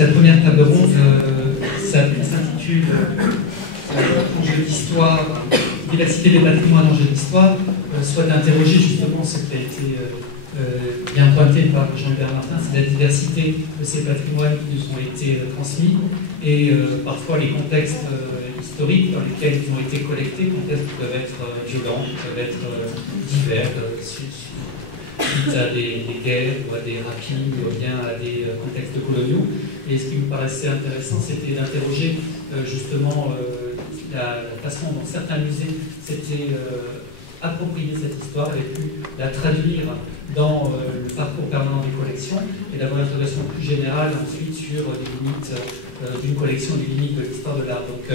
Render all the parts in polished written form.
cette première table ronde s'intitule Enjeux d'histoire, diversité des patrimoines, enjeux d'histoire, soit d'interroger justement ce qui a été bien pointé par Jean-Hubert Martin, c'est la diversité de ces patrimoines qui nous ont été transmis et parfois les contextes historiques dans lesquels ils ont été collectés, contextes qui peuvent être violents, qui peuvent être divers, suite à des guerres ou à des rapides ou bien à des contextes coloniaux. Et ce qui me paraissait intéressant, c'était d'interroger justement la façon dont certains musées s'étaient approprié cette histoire et pu la traduire dans le parcours permanent des collections et d'avoir une intervention plus générale ensuite sur les limites d'une collection, les limites de l'histoire de l'art. Donc,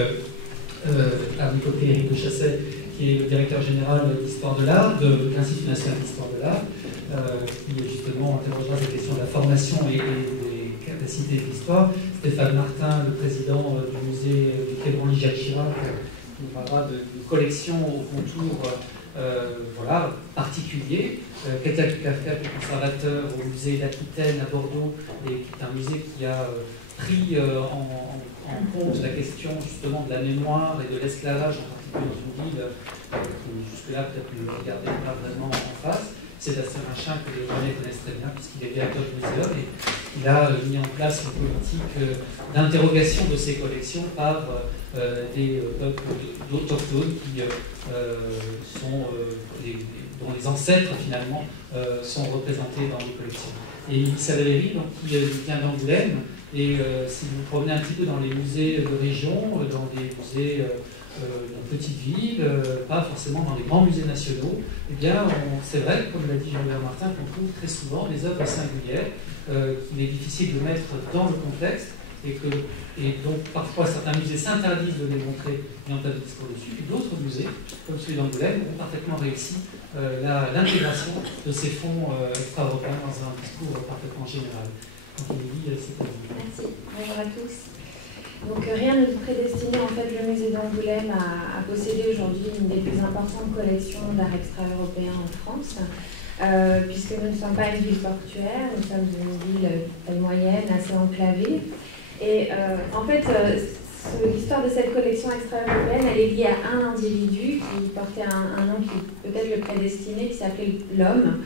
à mes côtés, Éric de Chasset, qui est le directeur général d'Histoire de l'Art, de l'Institut national d'Histoire de l'Art, qui justement interrogera cette question de la formation et des capacités de l'histoire. Stéphane Martin, le président du musée du Quai Branly Jacques Chirac, qui nous parlera de collections au contour voilà, particulier. Ketia Kafka, qui est conservateur au musée d'Aquitaine à Bordeaux, et qui est un musée qui a pris en compte la question justement de la mémoire et de l'esclavage, en particulier dans une ville qui jusque-là peut-être ne le regardait pas vraiment en face. C'est Machin que les Rennais connaissent très bien puisqu'il est directeur du muséum et il a mis en place une politique d'interrogation de ces collections par des peuples autochtones qui dont les ancêtres finalement sont représentés dans les collections. Et Mélissa Valéry, donc, qui vient d'Angoulême, et si vous vous promenez un petit peu dans les musées de région, dans des musées de petites villes, pas forcément dans les grands musées nationaux, eh bien, c'est vrai, comme l'a dit Jean-Hubert Martin, qu'on trouve très souvent des œuvres singulières qu'il est difficile de mettre dans le contexte et donc parfois certains musées s'interdisent de les montrer et ont un discours dessus, et d'autres musées, comme celui d'Angoulême, ont parfaitement réussi l'intégration de ces fonds extra-européens dans un discours parfaitement général. Donc, Émilie, c'est pour vous. Merci. Bonjour à tous. Donc rien ne prédestinait en fait le musée d'Angoulême à posséder aujourd'hui une des plus importantes collections d'art extra-européen en France, puisque nous ne sommes pas une ville portuaire, nous sommes une ville taille moyenne, assez enclavée. Et en fait, l'histoire de cette collection extra-européenne, elle est liée à un individu qui portait un nom qui peut-être le prédestinait, qui s'appelait L'Homme,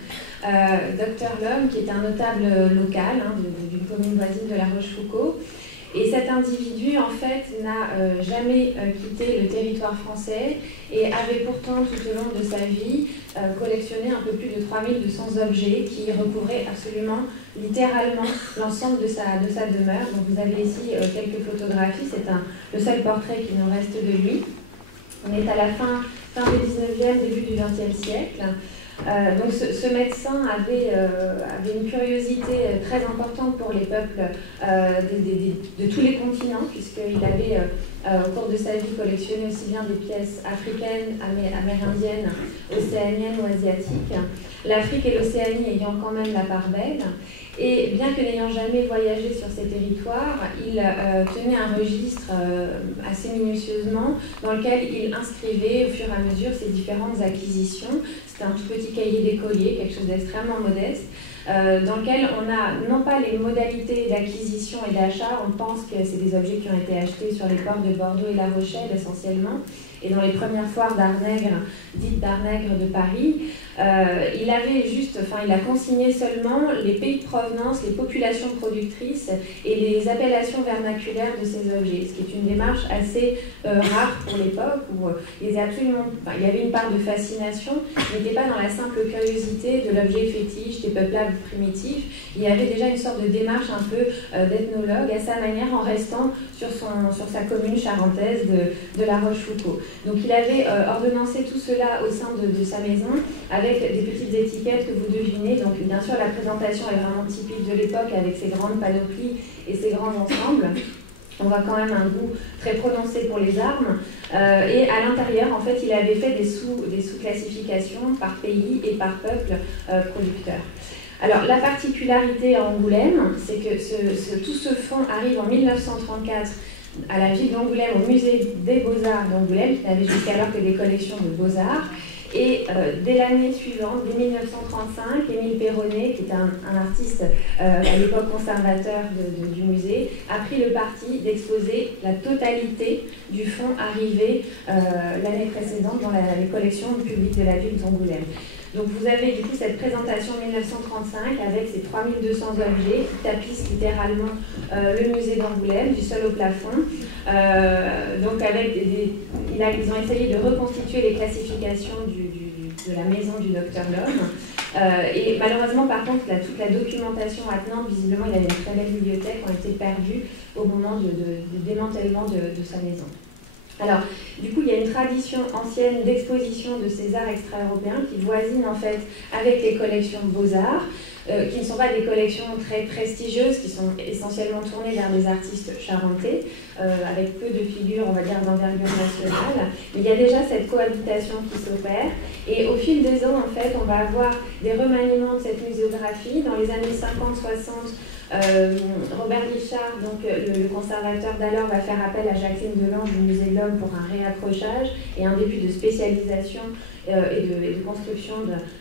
Docteur L'Homme, qui est un notable local d'une commune voisine de La Rochefoucauld. Et cet individu, en fait, n'a jamais quitté le territoire français et avait pourtant, tout au long de sa vie, collectionné un peu plus de 3200 objets qui recouvraient absolument, littéralement, l'ensemble de sa demeure. Donc vous avez ici quelques photographies, c'est le seul portrait qui nous reste de lui. On est à la fin du 19e, début du 20e siècle. Donc ce médecin avait une curiosité très importante pour les peuples de tous les continents, puisqu'il avait au cours de sa vie collectionné aussi bien des pièces africaines, amérindiennes, océaniennes ou asiatiques, l'Afrique et l'Océanie ayant quand même la part belle. Et bien que n'ayant jamais voyagé sur ces territoires, il tenait un registre assez minutieusement dans lequel il inscrivait au fur et à mesure ses différentes acquisitions. C'était un tout petit cahier d'écolier, quelque chose d'extrêmement modeste, dans lequel on a non pas les modalités d'acquisition et d'achat, on pense que c'est des objets qui ont été achetés sur les ports de Bordeaux et La Rochelle essentiellement, et dans les premières foires d'art nègre, dites d'art nègre de Paris, il a consigné seulement les pays de provenance, les populations productrices et les appellations vernaculaires de ces objets, ce qui est une démarche assez rare pour l'époque, où il y avait une part de fascination, mais n'était pas dans la simple curiosité de l'objet fétiche, des peuples primitifs. Il y avait déjà une sorte de démarche un peu d'ethnologue à sa manière, en restant sur sa commune charentaise de La Rochefoucauld. Donc il avait ordonnancé tout cela au sein de sa maison, avec des petites étiquettes que vous devinez. Donc bien sûr, la présentation est vraiment typique de l'époque, avec ses grandes panoplies et ses grands ensembles. On voit quand même un goût très prononcé pour les armes. Et à l'intérieur, en fait, il avait fait des sous-classifications par pays et par peuple producteur. Alors, la particularité à Angoulême, c'est que tout ce fonds arrive en 1934 à la ville d'Angoulême, au musée des Beaux-Arts d'Angoulême, qui n'avait jusqu'alors que des collections de Beaux-Arts. Et dès l'année suivante, dès 1935, Émile Perronnet, qui était un artiste à l'époque conservateur du musée, a pris le parti d'exposer la totalité du fonds arrivé l'année précédente dans les collections publiques de la ville d'Angoulême. Donc vous avez du coup cette présentation 1935 avec ces 3200 objets qui tapissent littéralement le musée d'Angoulême du sol au plafond. Donc avec ils ont essayé de reconstituer les classifications de la maison du docteur Lhomme. Et malheureusement, par contre, toute la documentation attenante, visiblement, il avait une très belle bibliothèque, ont été perdues au moment du démantèlement de sa maison. Alors, du coup, il y a une tradition ancienne d'exposition de ces arts extra-européens qui voisine en fait avec les collections de beaux-arts, qui ne sont pas des collections très prestigieuses, qui sont essentiellement tournées vers des artistes charentais, avec peu de figures, on va dire, d'envergure nationale. Mais il y a déjà cette cohabitation qui s'opère. Et au fil des ans, en fait, on va avoir des remaniements de cette muséographie. Dans les années 50-60, Robert Guichard, donc le conservateur d'alors, va faire appel à Jacqueline Delange du Musée de l'Homme pour un réaccrochage et un début de spécialisation et de construction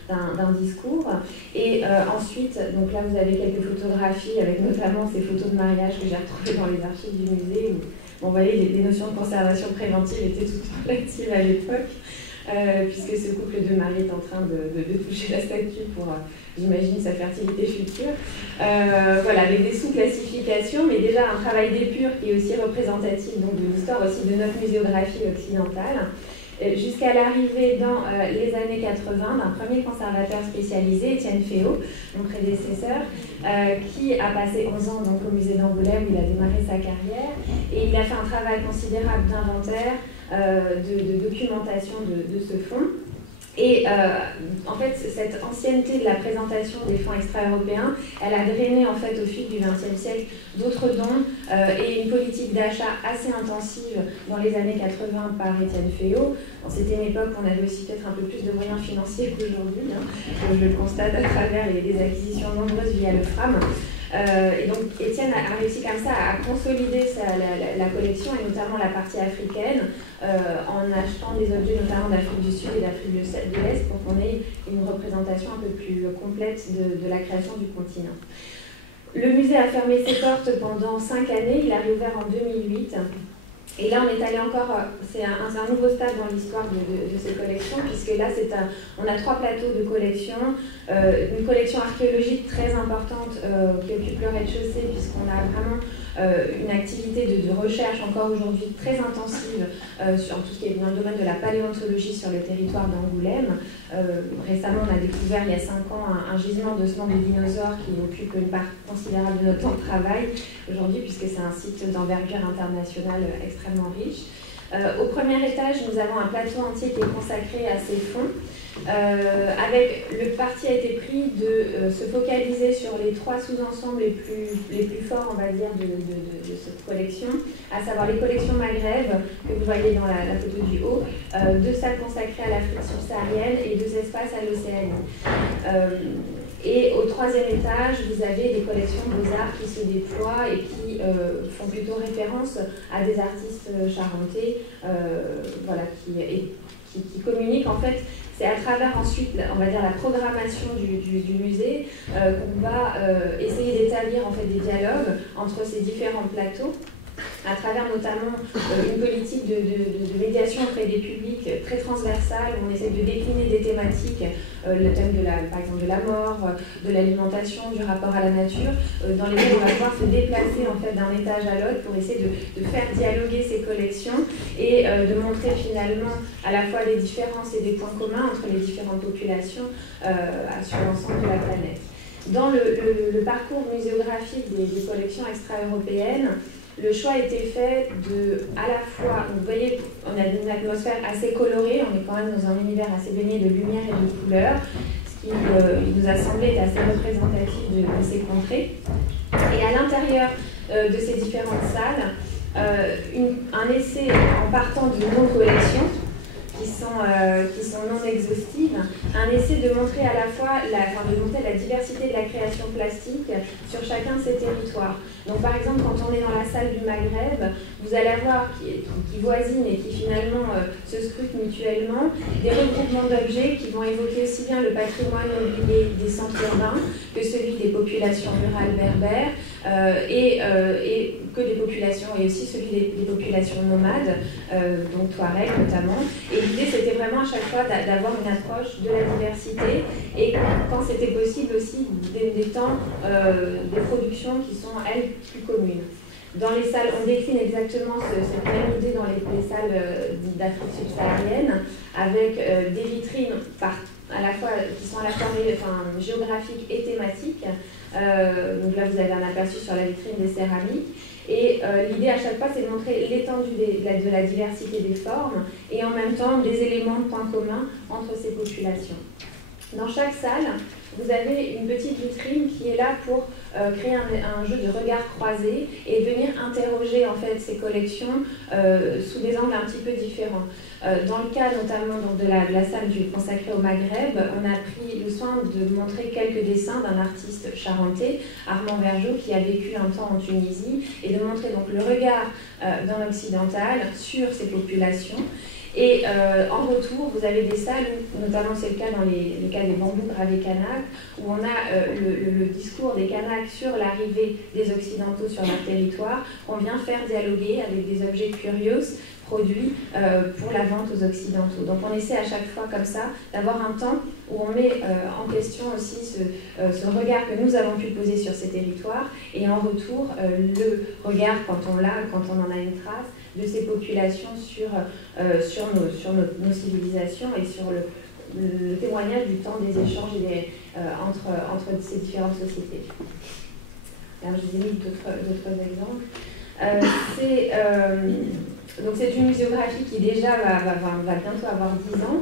d'un discours. Et ensuite, donc là vous avez quelques photographies avec notamment ces photos de mariage que j'ai retrouvées dans les archives du musée où, bon, vous voyez, les notions de conservation préventive étaient toutes relatives à l'époque. Puisque ce couple de mari est en train de toucher la statue pour, j'imagine, sa fertilité future. Voilà, avec des sous-classifications, mais déjà un travail d'épure qui est aussi représentatif donc, de l'histoire aussi de notre muséographie occidentale, jusqu'à l'arrivée dans les années 80 d'un premier conservateur spécialisé, Étienne Féot, mon prédécesseur, qui a passé 11 ans donc, au musée d'Angoulême où il a démarré sa carrière, et il a fait un travail considérable d'inventaire, de documentation de ce fonds. Et en fait, cette ancienneté de la présentation des fonds extra-européens, elle a drainé en fait au fil du XXe siècle d'autres dons et une politique d'achat assez intensive dans les années 80 par Étienne Féot. C'était une époque où on avait aussi peut-être un peu plus de moyens financiers qu'aujourd'hui, hein, je le constate à travers les acquisitions nombreuses via le FRAM. Et donc Étienne a réussi comme ça à consolider la collection et notamment la partie africaine en achetant des objets notamment d'Afrique du Sud et d'Afrique de l'Est pour qu'on ait une représentation un peu plus complète de la création du continent. Le musée a fermé ses portes pendant 5 années, il a réouvert en 2008. Et là, on est allé encore, c'est un nouveau stade dans l'histoire de ces collections, puisque là, on a 3 plateaux de collection, une collection archéologique très importante qui occupe le rez-de-chaussée, puisqu'on a vraiment une activité de recherche encore aujourd'hui très intensive sur tout ce qui est dans le domaine de la paléontologie sur le territoire d'Angoulême. Récemment, on a découvert il y a 5 ans un gisement d'ossements de dinosaures qui occupe une part considérable de notre temps de travail aujourd'hui, puisque c'est un site d'envergure internationale extrêmement riche. Au premier étage, nous avons un plateau entier qui est consacré à ces fonds. Le parti a été pris de se focaliser sur les 3 sous-ensembles les plus forts, on va dire, de cette collection, à savoir les collections Maghreb, que vous voyez dans la photo du haut, 2 salles consacrées à l'Afrique subsaharienne et 2 espaces à l'Océanie. Et au 3e étage, vous avez des collections beaux-arts qui se déploient et qui font plutôt référence à des artistes charentais, voilà, qui communiquent en fait. C'est à travers ensuite, on va dire, la programmation du musée qu'on va essayer d'établir en fait des dialogues entre ces différents plateaux, à travers notamment une politique de médiation auprès des publics très transversale, où on essaie de décliner des thématiques, le thème par exemple de la mort, de l'alimentation, du rapport à la nature, dans lesquels on va pouvoir se déplacer en fait d'un étage à l'autre pour essayer de faire dialoguer ces collections et de montrer finalement à la fois les différences et des points communs entre les différentes populations sur l'ensemble de la planète. Dans le parcours muséographique des collections extra-européennes, le choix a été fait à la fois, vous voyez, on a une atmosphère assez colorée, on est quand même dans un univers assez baigné de lumière et de couleurs, ce qui nous a semblé être assez représentatif de ces contrées. Et à l'intérieur de ces différentes salles, un essai en partant de nos collections, qui sont non exhaustives, un essai de montrer à la fois la diversité de la création plastique sur chacun de ces territoires. Donc par exemple, quand on est dans la salle du Maghreb, vous allez avoir, qui voisinent et qui finalement se scrutent mutuellement, des regroupements d'objets qui vont évoquer aussi bien le patrimoine mobilier des centres urbains que celui des populations rurales berbères, et que des populations, et aussi celui des populations nomades, donc Touareg notamment. Et l'idée, c'était vraiment à chaque fois d'avoir une approche de la diversité, et quand c'était possible aussi des temps, des productions qui sont, elles, plus communes. Dans les salles, on décline exactement cette même idée dans les salles d'Afrique subsaharienne, avec des vitrines qui sont à la fois géographiques et thématiques. Donc là, vous avez un aperçu sur la vitrine des céramiques. Et l'idée à chaque fois, c'est de montrer l'étendue de la diversité des formes et en même temps des éléments de points communs entre ces populations. Dans chaque salle, vous avez une petite vitrine qui est là pour créer un jeu de regard croisé et venir interroger en fait ces collections sous des angles un petit peu différents. Dans le cas notamment donc, de la salle consacrée au Maghreb, on a pris le soin de montrer quelques dessins d'un artiste charentais, Armand Vergeot, qui a vécu un temps en Tunisie, et de montrer donc le regard d'un occidental sur ces populations. Et en retour, vous avez des salles, notamment c'est le cas dans le cas des bambous gravés Kanak, où on a le discours des Kanaks sur l'arrivée des Occidentaux sur leur territoire, qu'on vient faire dialoguer avec des objets curieux produits pour la vente aux Occidentaux. Donc on essaie à chaque fois comme ça d'avoir un temps où on met en question aussi ce regard que nous avons pu poser sur ces territoires, et en retour le regard, quand on en a une trace, de ces populations sur nos civilisations et sur le témoignage du temps des échanges entre ces différentes sociétés. Alors, je vous ai mis d'autres exemples. Donc c'est une muséographie qui déjà va bientôt avoir 10 ans,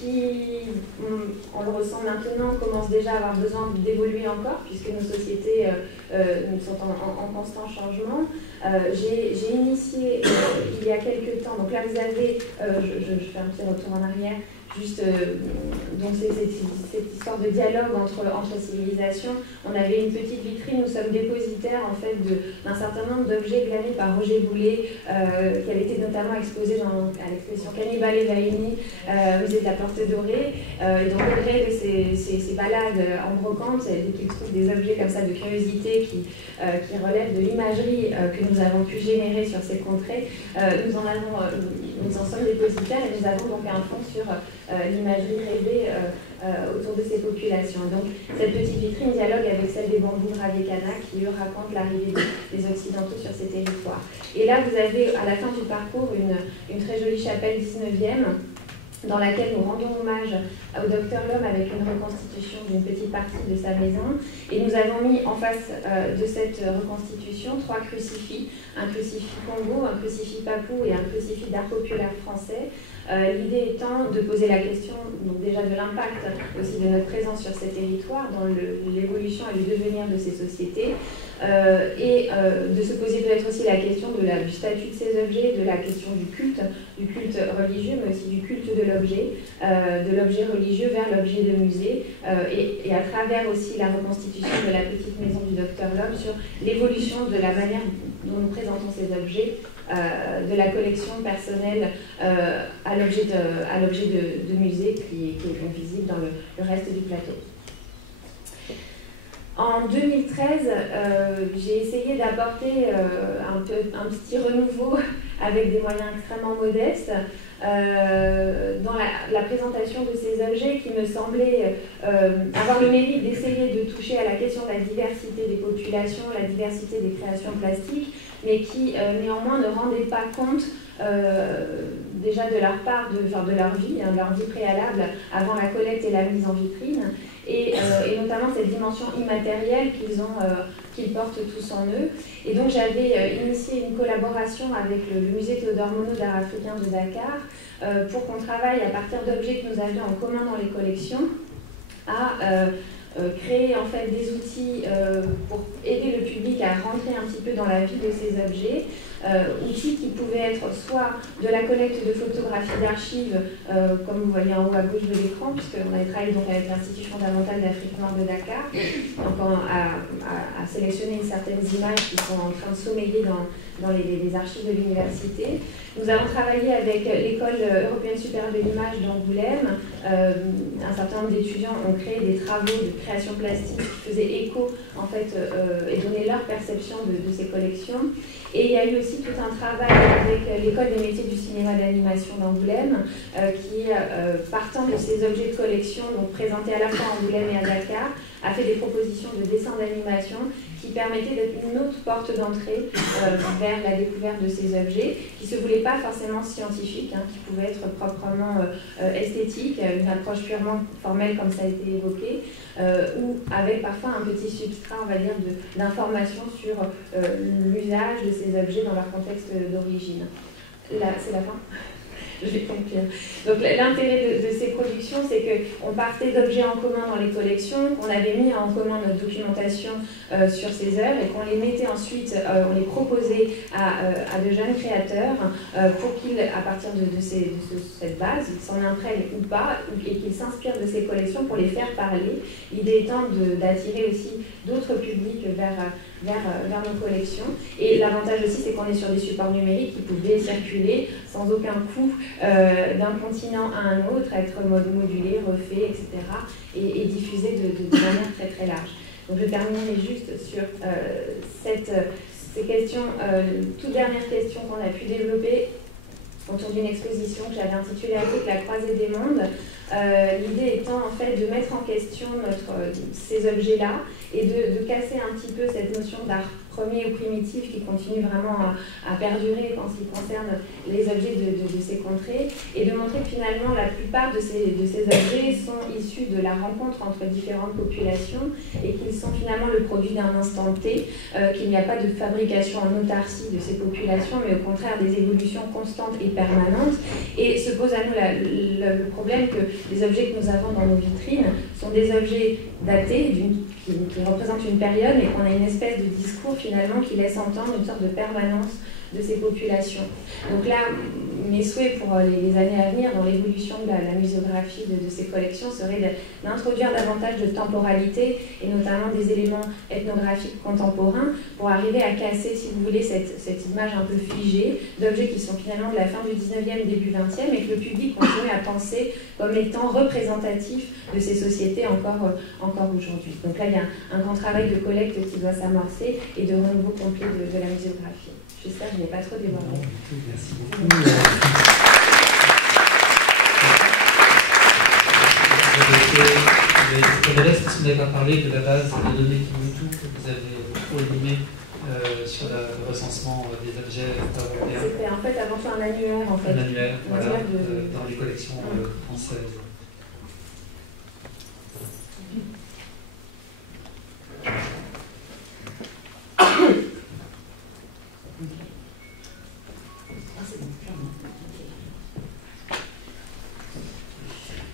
qui, on le ressent maintenant, commence déjà à avoir besoin d'évoluer encore, puisque nos sociétés sont en constant changement. J'ai initié il y a quelques temps, donc là vous avez, je fais un petit retour en arrière, juste donc cette histoire de dialogue entre civilisations. On avait une petite vitrine, nous sommes dépositaires en fait d'un certain nombre d'objets glanés par Roger Boulet, qui avait été notamment exposé à l'exposition Cannibale et Vaini, musée de la Porte Dorée. Et donc au gré de ces balades en brocante, dès qu'il trouve des objets comme ça de curiosité qui relèvent de l'imagerie que nous avons pu générer sur ces contrées, nous en sommes dépositaires, et nous avons donc un fonds sur l'imagerie rêvée autour de ces populations. Donc cette petite vitrine dialogue avec celle des bambous gravés Kanak qui eux racontent l'arrivée des Occidentaux sur ces territoires. Et là vous avez à la fin du parcours une très jolie chapelle 19e dans laquelle nous rendons hommage au Docteur L'Homme avec une reconstitution d'une petite partie de sa maison. Et nous avons mis en face de cette reconstitution 3 crucifix, un crucifix Congo, un crucifix Papou et un crucifix d'art populaire français. L'idée étant de poser la question donc déjà de l'impact aussi de notre présence sur ces territoires, dans l'évolution et le devenir de ces sociétés, et de se poser peut-être aussi la question du statut de ces objets, de la question du culte religieux, mais aussi du culte de l'objet religieux vers l'objet de musée, et à travers aussi la reconstitution de la petite maison du Docteur L'Homme sur l'évolution de la manière dont nous présentons ces objets, de la collection personnelle à l'objet de musée qui est visible dans le reste du plateau. En 2013, j'ai essayé d'apporter un petit renouveau avec des moyens extrêmement modestes dans la présentation de ces objets qui me semblaient avoir le mérite d'essayer de toucher à la question de la diversité des populations, la diversité des créations plastiques, mais qui néanmoins ne rendaient pas compte déjà de leur part, de leur vie préalable avant la collecte et la mise en vitrine, et notamment cette dimension immatérielle qu'ils portent tous en eux. Et donc j'avais initié une collaboration avec le musée Théodore Monod d'art africain de Dakar pour qu'on travaille à partir d'objets que nous avions en commun dans les collections à créer en fait des outils pour aider le public techniques à rentrer un petit peu dans la vie de ces objets, outils qui pouvaient être soit de la collecte de photographies d'archives, comme vous voyez en haut à gauche de l'écran, puisqu'on avait travaillé donc avec l'Institut fondamental d'Afrique Noire de Dakar, donc à sélectionner certaines images qui sont en train de sommeiller dans les archives de l'université. Nous avons travaillé avec l'École européenne supérieure de l'image d'Angoulême. Un certain nombre d'étudiants ont créé des travaux de création plastique qui faisaient écho en fait, et donnaient leur perception de ces collections. Et il y a eu aussi tout un travail avec l'École des métiers du cinéma d'animation d'Angoulême qui, partant de ces objets de collection, donc présentés à la fois à Angoulême et à Dakar, a fait des propositions de dessin d'animation qui permettaient d'être une autre porte d'entrée vers la découverte de ces objets, qui ne se voulaient pas forcément scientifiques, hein, qui pouvaient être proprement esthétiques, une approche purement formelle comme ça a été évoqué, ou avec parfois un petit substrat, on va dire, d'informations sur l'usage de ces objets dans leur contexte d'origine. Là, c'est la fin. Je vais conclure. Donc l'intérêt de ces productions, c'est qu'on partait d'objets en commun dans les collections, qu'on avait mis en commun notre documentation sur ces œuvres et qu'on les mettait ensuite, on les proposait à de jeunes créateurs pour qu'ils, à partir de cette base, ils s'en imprègnent ou pas, et qu'ils s'inspirent de ces collections pour les faire parler. L'idée étant d'attirer aussi d'autres publics vers nos collections. Et l'avantage aussi, c'est qu'on est sur des supports numériques qui pouvaient circuler sans aucun coût d'un continent à un autre, être modulé, refait, etc. et diffusé de manière très très large. Donc je terminerai juste sur ces questions, toute dernière question qu'on a pu développer autour d'une exposition que j'avais intitulée Afrique, la croisée des mondes. L'idée étant en fait de mettre en question ces objets-là et de casser un petit peu cette notion d'art premier ou primitif qui continue vraiment à perdurer en ce qui concerne les objets de ces contrées, et de montrer que finalement la plupart de ces objets sont issus de la rencontre entre différentes populations et qu'ils sont finalement le produit d'un instant T, qu'il n'y a pas de fabrication en autarcie de ces populations, mais au contraire des évolutions constantes et permanentes. Et se pose à nous le problème que les objets que nous avons dans nos vitrines sont des objets datés, qui représentent une période, mais qu'on a une espèce de discours finalement qui laisse entendre une sorte de permanence de ces populations. Donc là, mes souhaits pour les années à venir dans l'évolution de la muséographie de ces collections serait d'introduire davantage de temporalité et notamment des éléments ethnographiques contemporains pour arriver à casser, si vous voulez, cette image un peu figée d'objets qui sont finalement de la fin du 19e, début 20e, et que le public continue à penser comme étant représentatif de ces sociétés encore aujourd'hui. Donc là, il y a un grand travail de collecte qui doit s'amorcer et de renouveau complet de la muséographie. J'espère que je n'ai pas trop débordé. Merci beaucoup. Vous avez été très modeste parce qu'on n'avait pas parlé de la base de données Kimutu que vous avez beaucoup animée sur le recensement des objets européens. C'était en fait avant tout un annuaire. Un annuaire, voilà, dans les collections françaises.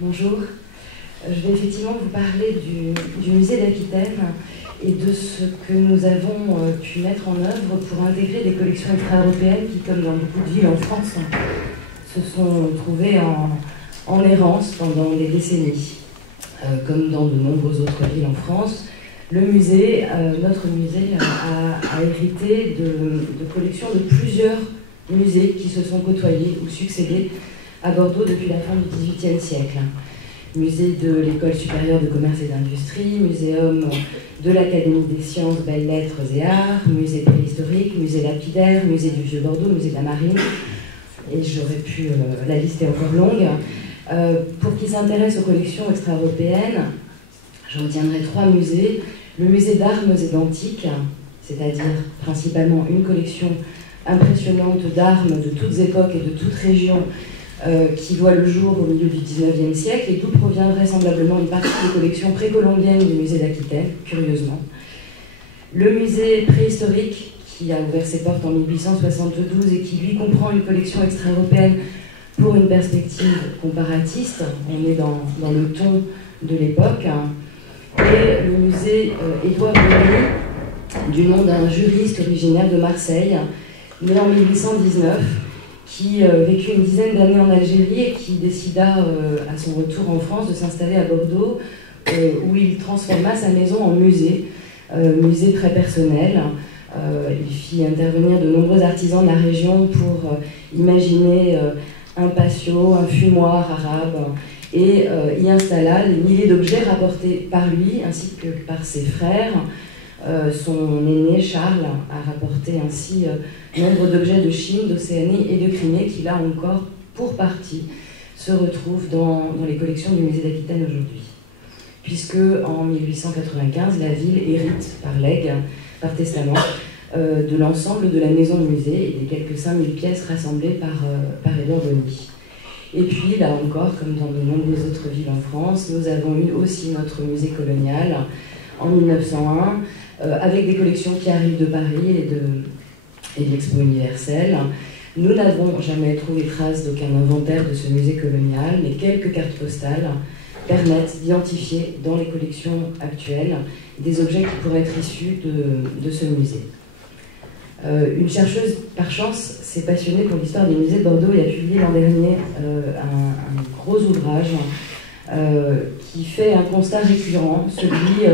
Bonjour, je vais effectivement vous parler du musée d'Aquitaine et de ce que nous avons pu mettre en œuvre pour intégrer des collections extra-européennes qui, comme dans beaucoup de villes en France, se sont trouvées en errance pendant des décennies. Comme dans de nombreuses autres villes en France, notre musée a hérité de collections de plusieurs musées qui se sont côtoyés ou succédés à Bordeaux depuis la fin du XVIIIe siècle. Musée de l'École supérieure de commerce et d'industrie, muséum de l'Académie des sciences, belles lettres et arts, musée préhistorique, musée lapidaire, musée du Vieux-Bordeaux, musée de la Marine, et j'aurais pu, la liste est encore longue. Pour qui s'intéresse aux collections extra-européennes, je retiendrai 3 musées. Le musée d'armes et d'antiques, c'est-à-dire principalement une collection impressionnante d'armes de toutes époques et de toutes régions, qui voit le jour au milieu du XIXe siècle et d'où provient vraisemblablement une partie des collections précolombiennes du musée d'Aquitaine, curieusement. Le musée préhistorique, qui a ouvert ses portes en 1872 et qui, lui, comprend une collection extra-européenne pour une perspective comparatiste. On est dans le ton de l'époque. Et le musée Édouard Denis, du nom d'un juriste originaire de Marseille, né en 1819, qui vécut une dizaine d'années en Algérie et qui décida, à son retour en France, de s'installer à Bordeaux, où il transforma sa maison en musée, musée très personnel. Il fit intervenir de nombreux artisans de la région pour imaginer un patio, un fumoir arabe, et y installa des milliers d'objets rapportés par lui ainsi que par ses frères. Son aîné Charles a rapporté ainsi nombre d'objets de Chine, d'Océanie et de Crimée qui, là encore, pour partie, se retrouvent dans les collections du musée d'Aquitaine aujourd'hui. Puisque en 1895, la ville hérite par legs, par testament, de l'ensemble de la maison musée et des quelques 5000 pièces rassemblées par Édouard Bonny. Et puis, là encore, comme dans de nombreuses autres villes en France, nous avons eu aussi notre musée colonial en 1901, avec des collections qui arrivent de Paris et de l'Expo universelle. Nous n'avons jamais trouvé trace d'aucun inventaire de ce musée colonial, mais quelques cartes postales permettent d'identifier dans les collections actuelles des objets qui pourraient être issus de ce musée. Une chercheuse, par chance, s'est passionnée pour l'histoire des musées de Bordeaux et a publié l'an dernier un gros ouvrage qui fait un constat récurrent, celui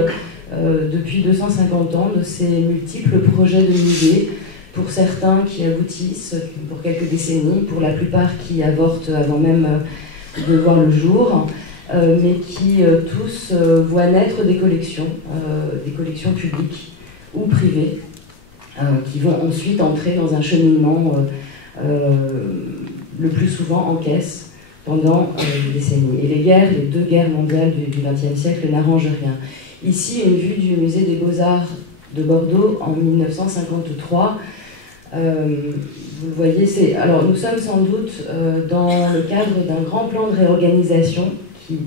depuis 250 ans de ces multiples projets de musées, pour certains qui aboutissent pour quelques décennies, pour la plupart qui avortent avant même de voir le jour, mais qui tous voient naître des collections publiques ou privées, qui vont ensuite entrer dans un cheminement le plus souvent en caisse pendant des décennies. Et les deux guerres mondiales du XXe siècle n'arrangent rien. Ici, une vue du musée des Beaux-Arts de Bordeaux en 1953. Vous le voyez, alors nous sommes sans doute dans le cadre d'un grand plan de réorganisation qui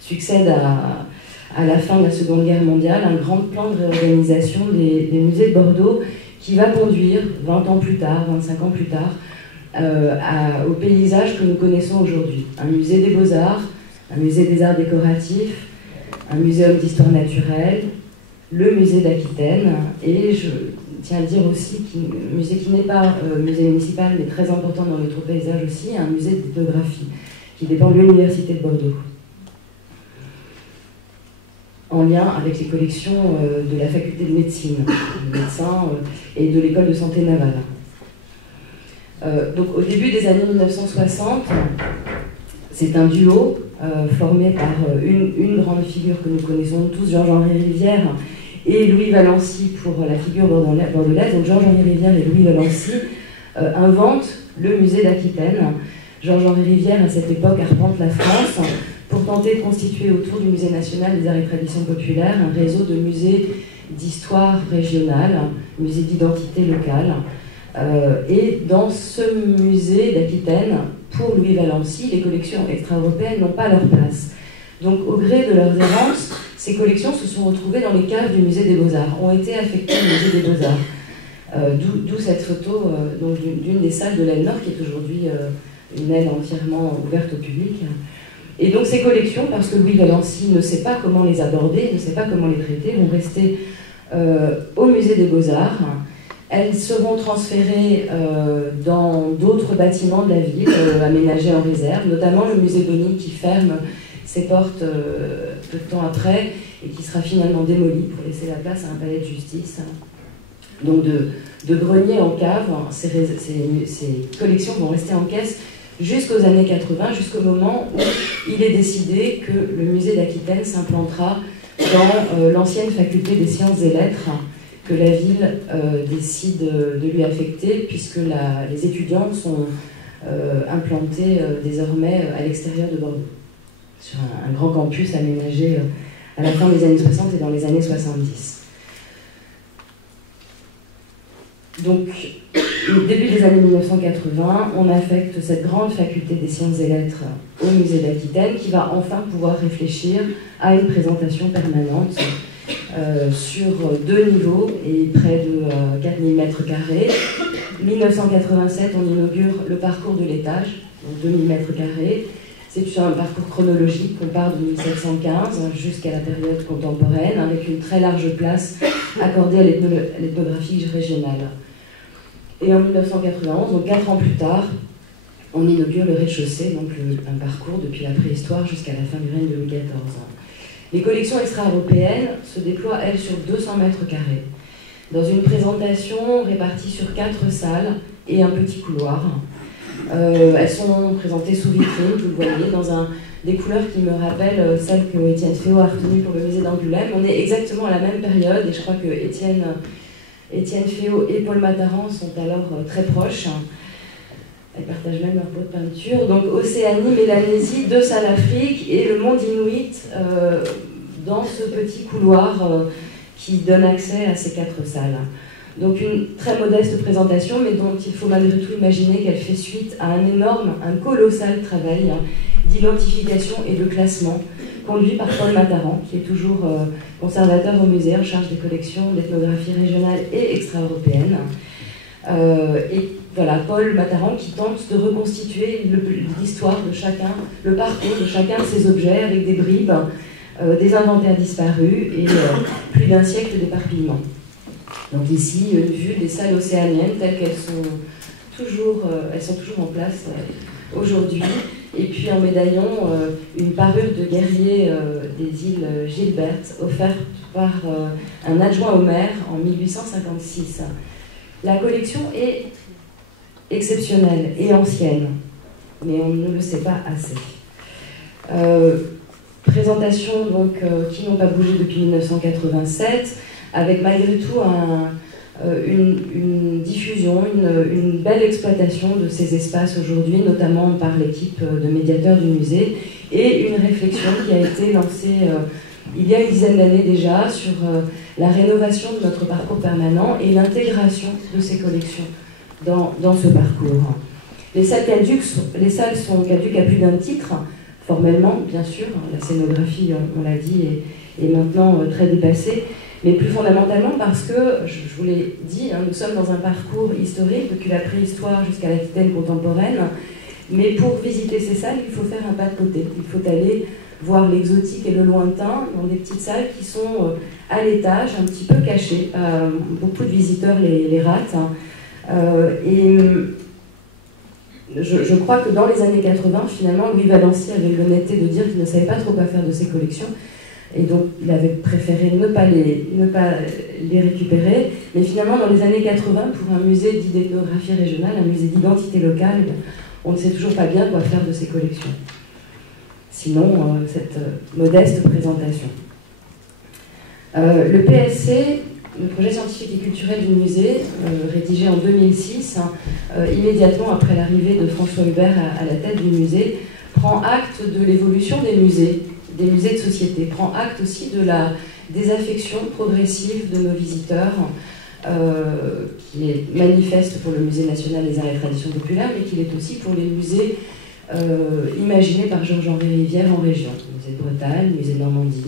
succède à la fin de la Seconde Guerre mondiale, un grand plan de réorganisation des musées de Bordeaux qui va conduire 20 ans plus tard, 25 ans plus tard, au paysage que nous connaissons aujourd'hui. Un musée des Beaux-Arts, un musée des Arts décoratifs, un muséum d'histoire naturelle, le musée d'Aquitaine, et je tiens à dire aussi un musée qui n'est pas musée municipal, mais très important dans notre paysage aussi, un musée d'ethnographie, qui dépend de l'Université de Bordeaux, en lien avec les collections de la faculté de médecine, de médecins et de l'école de santé navale. Donc au début des années 1960, c'est un duo formé par une grande figure que nous connaissons tous, Georges-Henri Rivière, et Louis Valency pour la figure bordelaise. Donc Georges-Henri Rivière et Louis Valency inventent le musée d'Aquitaine. Georges-Henri Rivière, à cette époque, arpente la France pour tenter de constituer autour du Musée national des arts et traditions populaires un réseau de musées d'histoire régionale, musées d'identité locale. Et dans ce musée d'Aquitaine, pour Louis Valency, les collections extra-européennes n'ont pas leur place. Donc, au gré de leurs errances, ces collections se sont retrouvées dans les caves du musée des Beaux-Arts, ont été affectées au musée des Beaux-Arts. D'où cette photo d'une des salles de l'aile Nord, qui est aujourd'hui une aile entièrement ouverte au public. Et donc ces collections, parce que Louis Valency ne sait pas comment les aborder, ne sait pas comment les traiter, vont rester au musée des Beaux-Arts. Elles seront transférées dans d'autres bâtiments de la ville, aménagés en réserve, notamment le musée Bonny qui ferme ses portes peu de temps après et qui sera finalement démoli pour laisser la place à un palais de justice. Donc de grenier en cave, ces collections vont rester en caisse jusqu'aux années 80, jusqu'au moment où il est décidé que le musée d'Aquitaine s'implantera dans l'ancienne faculté des sciences et lettres que la ville décide de lui affecter, puisque les étudiants sont implantés désormais à l'extérieur de Bordeaux, sur un grand campus aménagé à la fin des années 60 et dans les années 70. Donc, au début des années 1980, on affecte cette grande faculté des sciences et lettres au musée d'Aquitaine, qui va enfin pouvoir réfléchir à une présentation permanente sur 2 niveaux et près de 4000 mètres carrés. 1987, on inaugure le parcours de l'étage, donc 2000 mètres carrés. C'est un parcours chronologique, on part de 1715 jusqu'à la période contemporaine, avec une très large place accordée à l'ethnographie régionale. Et en 1991, donc 4 ans plus tard, on inaugure le rez-de-chaussée, donc un parcours depuis la préhistoire jusqu'à la fin du règne de Louis XIV. Les collections extra-européennes se déploient, elles, sur 200 mètres carrés, dans une présentation répartie sur 4 salles et un petit couloir. Elles sont présentées sous vitrine, vous le voyez, dans des couleurs qui me rappellent celles que Étienne Féot a retenues pour le musée d'Angoulême. On est exactement à la même période, et je crois que Étienne Féot et Paul Mataran sont alors très proches. Elles partagent même leur pot de peinture. Donc Océanie, Mélanésie, 2 salles Afrique et le monde inuit dans ce petit couloir qui donne accès à ces 4 salles. Donc une très modeste présentation, mais dont il faut malgré tout imaginer qu'elle fait suite à un colossal travail d'identification et de classement conduit par Paul Mataran, qui est toujours conservateur au musée en charge des collections d'ethnographie régionale et extra-européenne. Et voilà, Paul Mataran qui tente de reconstituer l'histoire de chacun, le parcours de chacun de ces objets avec des bribes, des inventaires disparus et plus d'un siècle d'éparpillement. Donc ici, une vue des salles océaniennes telles qu'elles sont toujours en place aujourd'hui. Et puis en médaillon, une parure de guerrier des îles Gilbert, offerte par un adjoint au maire en 1856. La collection est exceptionnelle et ancienne, mais on ne le sait pas assez. Présentation donc, qui n'ont pas bougé depuis 1987, avec malgré tout une diffusion, une belle exploitation de ces espaces aujourd'hui, notamment par l'équipe de médiateurs du musée, et une réflexion qui a été lancée il y a une dizaine d'années déjà sur la rénovation de notre parcours permanent et l'intégration de ces collections dans ce parcours. Les salles sont caduques à plus d'un titre, formellement bien sûr, la scénographie, on l'a dit, est maintenant très dépassée, mais plus fondamentalement parce que, je vous l'ai dit, nous sommes dans un parcours historique depuis la préhistoire jusqu'à l'Aquitaine contemporaine, mais pour visiter ces salles, il faut faire un pas de côté. Il faut aller voir l'exotique et le lointain dans des petites salles qui sont à l'étage, un petit peu cachées. Beaucoup de visiteurs les ratent. Et je crois que dans les années 80, finalement, Louis Valency avait l'honnêteté de dire qu'il ne savait pas trop quoi faire de ses collections. Et donc, il avait préféré ne pas les récupérer. Mais finalement, dans les années 80, pour un musée d'ethnographie régionale, un musée d'identité locale, on ne sait toujours pas bien quoi faire de ces collections. Sinon, cette modeste présentation. Le PSC, le projet scientifique et culturel du musée, rédigé en 2006, immédiatement après l'arrivée de François Hubert à la tête du musée, prend acte de l'évolution des musées de société, prend acte aussi de la désaffection progressive de nos visiteurs, qui est manifeste pour le Musée national des arts et traditions populaires, mais qui l'est aussi pour les musées imaginés par Georges-Henri Rivière en région. Musée de Bretagne, musée de Normandie,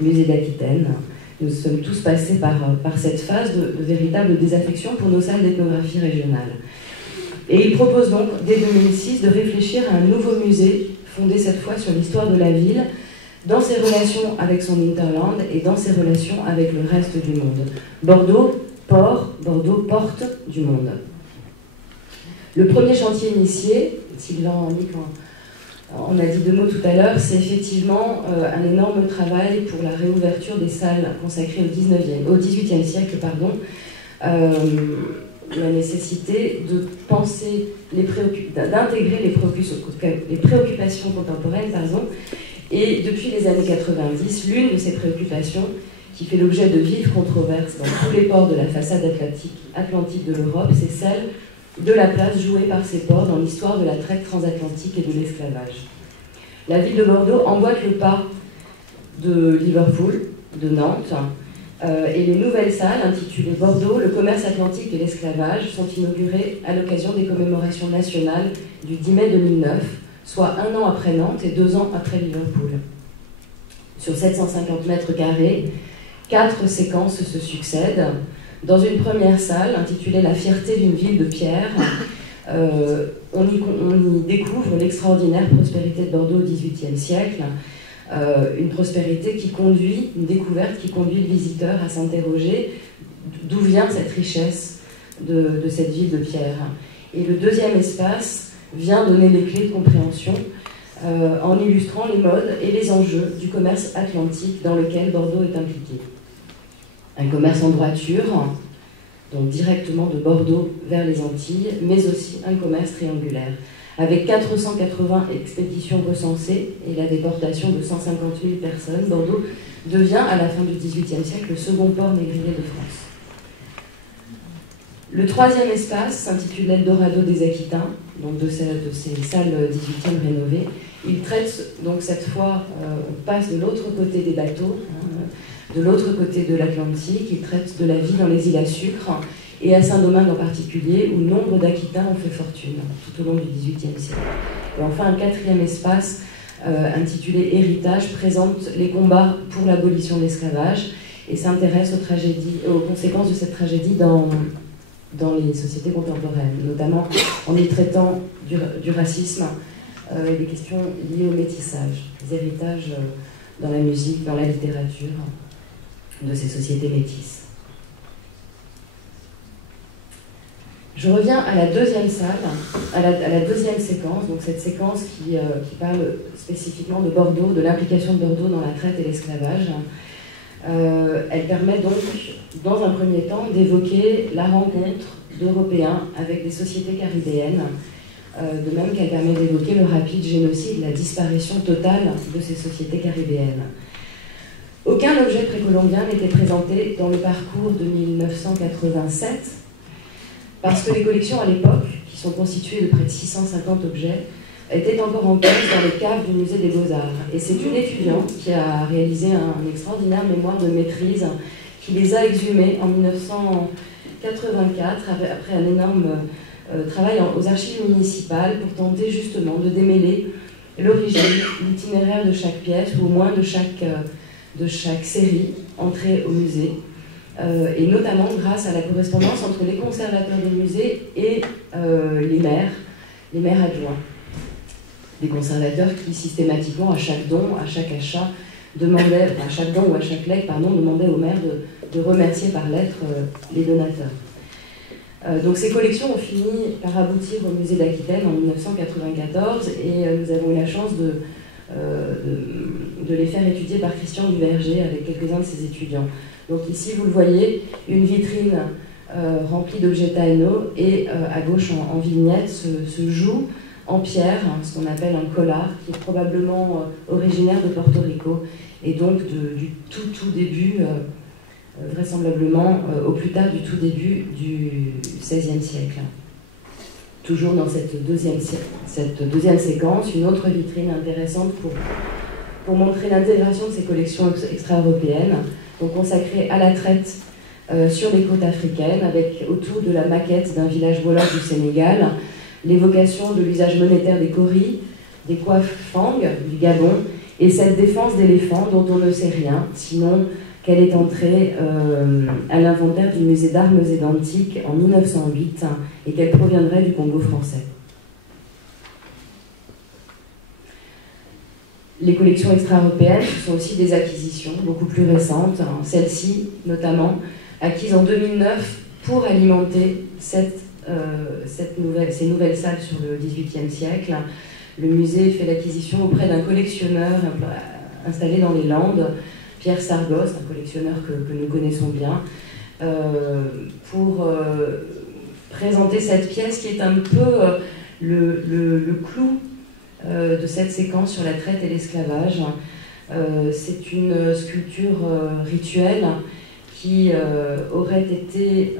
musée d'Aquitaine. Nous sommes tous passés par cette phase de véritable désaffection pour nos salles d'ethnographie régionale. Et il propose donc, dès 2006, de réfléchir à un nouveau musée, fondé cette fois sur l'histoire de la ville, dans ses relations avec son hinterland et dans ses relations avec le reste du monde. Bordeaux, port, Bordeaux, porte du monde. Le premier chantier initié, Sylvain on a dit 2 mots tout à l'heure, c'est effectivement un énorme travail pour la réouverture des salles consacrées au XVIIIe siècle, la nécessité de penser, d'intégrer les préoccupations contemporaines, et depuis les années 90, l'une de ces préoccupations, qui fait l'objet de vives controverses dans tous les ports de la façade atlantique de l'Europe, c'est celle de la place jouée par ces ports dans l'histoire de la traite transatlantique et de l'esclavage. La ville de Bordeaux emboîte le pas de Liverpool, de Nantes, et les nouvelles salles, intitulées Bordeaux, le commerce atlantique et l'esclavage, sont inaugurées à l'occasion des commémorations nationales du 10 mai 2009, soit 1 an après Nantes et 2 ans après Liverpool. Sur 750 mètres carrés, 4 séquences se succèdent. Dans une première salle, intitulée La fierté d'une ville de pierre, on y découvre l'extraordinaire prospérité de Bordeaux au XVIIIe siècle, une prospérité qui conduit, une découverte qui conduit le visiteur à s'interroger d'où vient cette richesse de cette ville de pierre. Et le deuxième espace vient donner les clés de compréhension en illustrant les modes et les enjeux du commerce atlantique dans lequel Bordeaux est impliqué. Un commerce en droiture, donc directement de Bordeaux vers les Antilles, mais aussi un commerce triangulaire. Avec 480 expéditions recensées et la déportation de 150 000 personnes, Bordeaux devient à la fin du XVIIIe siècle le second port négrier de France. Le troisième espace s'intitule l'Eldorado des Aquitains, donc de ces salles XVIIIe rénovées. Il traite donc cette fois, on passe de l'autre côté des bateaux, de l'autre côté de l'Atlantique. Il traite de la vie dans les îles à sucre et à Saint-Domingue en particulier, où nombre d'Aquitains ont fait fortune tout au long du XVIIIe siècle. Et enfin, un quatrième espace intitulé Héritage présente les combats pour l'abolition de l'esclavage et s'intéresse aux conséquences de cette tragédie dans les sociétés contemporaines, notamment en y traitant du racisme et des questions liées au métissage, les héritages dans la musique, dans la littérature de ces sociétés métisses. Je reviens à la deuxième salle, à la deuxième séquence, donc cette séquence qui parle spécifiquement de Bordeaux, de l'implication de Bordeaux dans la traite et l'esclavage. Elle permet donc, dans un premier temps, d'évoquer la rencontre d'Européens avec des sociétés caribéennes, de même qu'elle permet d'évoquer le rapide génocide, la disparition totale de ces sociétés caribéennes. Aucun objet précolombien n'était présenté dans le parcours de 1987, parce que les collections à l'époque, qui sont constituées de près de 650 objets, étaient encore en place dans les caves du musée des Beaux-Arts. Et c'est une étudiante qui a réalisé un extraordinaire mémoire de maîtrise, qui les a exhumés en 1984, après un énorme travail aux archives municipales, pour tenter justement de démêler l'origine, l'itinéraire de chaque pièce, ou au moins de chaque série entrée au musée. Et notamment grâce à la correspondance entre les conservateurs des musées et les maires adjoints. Des conservateurs qui systématiquement, à chaque don, à chaque achat, à chaque don ou à chaque legs, demandaient au maire de remercier par lettre les donateurs. Donc ces collections ont fini par aboutir au musée d'Aquitaine en 1994 et nous avons eu la chance de les faire étudier par Christian Duverger avec quelques-uns de ses étudiants. Donc ici, vous le voyez, une vitrine remplie d'objets taïno et à gauche en vignette se joue en pierre, ce qu'on appelle un collar, qui est probablement originaire de Porto Rico et donc du tout début, vraisemblablement au plus tard du tout début du XVIe siècle. Toujours dans cette deuxième séquence, une autre vitrine intéressante pour montrer l'intégration de ces collections extra-européennes, donc consacrées à la traite sur les côtes africaines, avec autour de la maquette d'un village wolof du Sénégal, l'évocation de l'usage monétaire des kauris, des coiffes fang du Gabon, et cette défense d'éléphants dont on ne sait rien, sinon qu'elle est entrée à l'inventaire du musée d'art Musée d'Antique en 1908 et qu'elle proviendrait du Congo français. Les collections extra-européennes sont aussi des acquisitions beaucoup plus récentes, celle-ci notamment, acquise en 2009 pour alimenter ces nouvelles salles sur le XVIIIe siècle. Le musée fait l'acquisition auprès d'un collectionneur installé dans les Landes, Pierre Sargos, un collectionneur que nous connaissons bien, pour présenter cette pièce qui est un peu le clou de cette séquence sur la traite et l'esclavage. C'est une sculpture rituelle qui aurait été,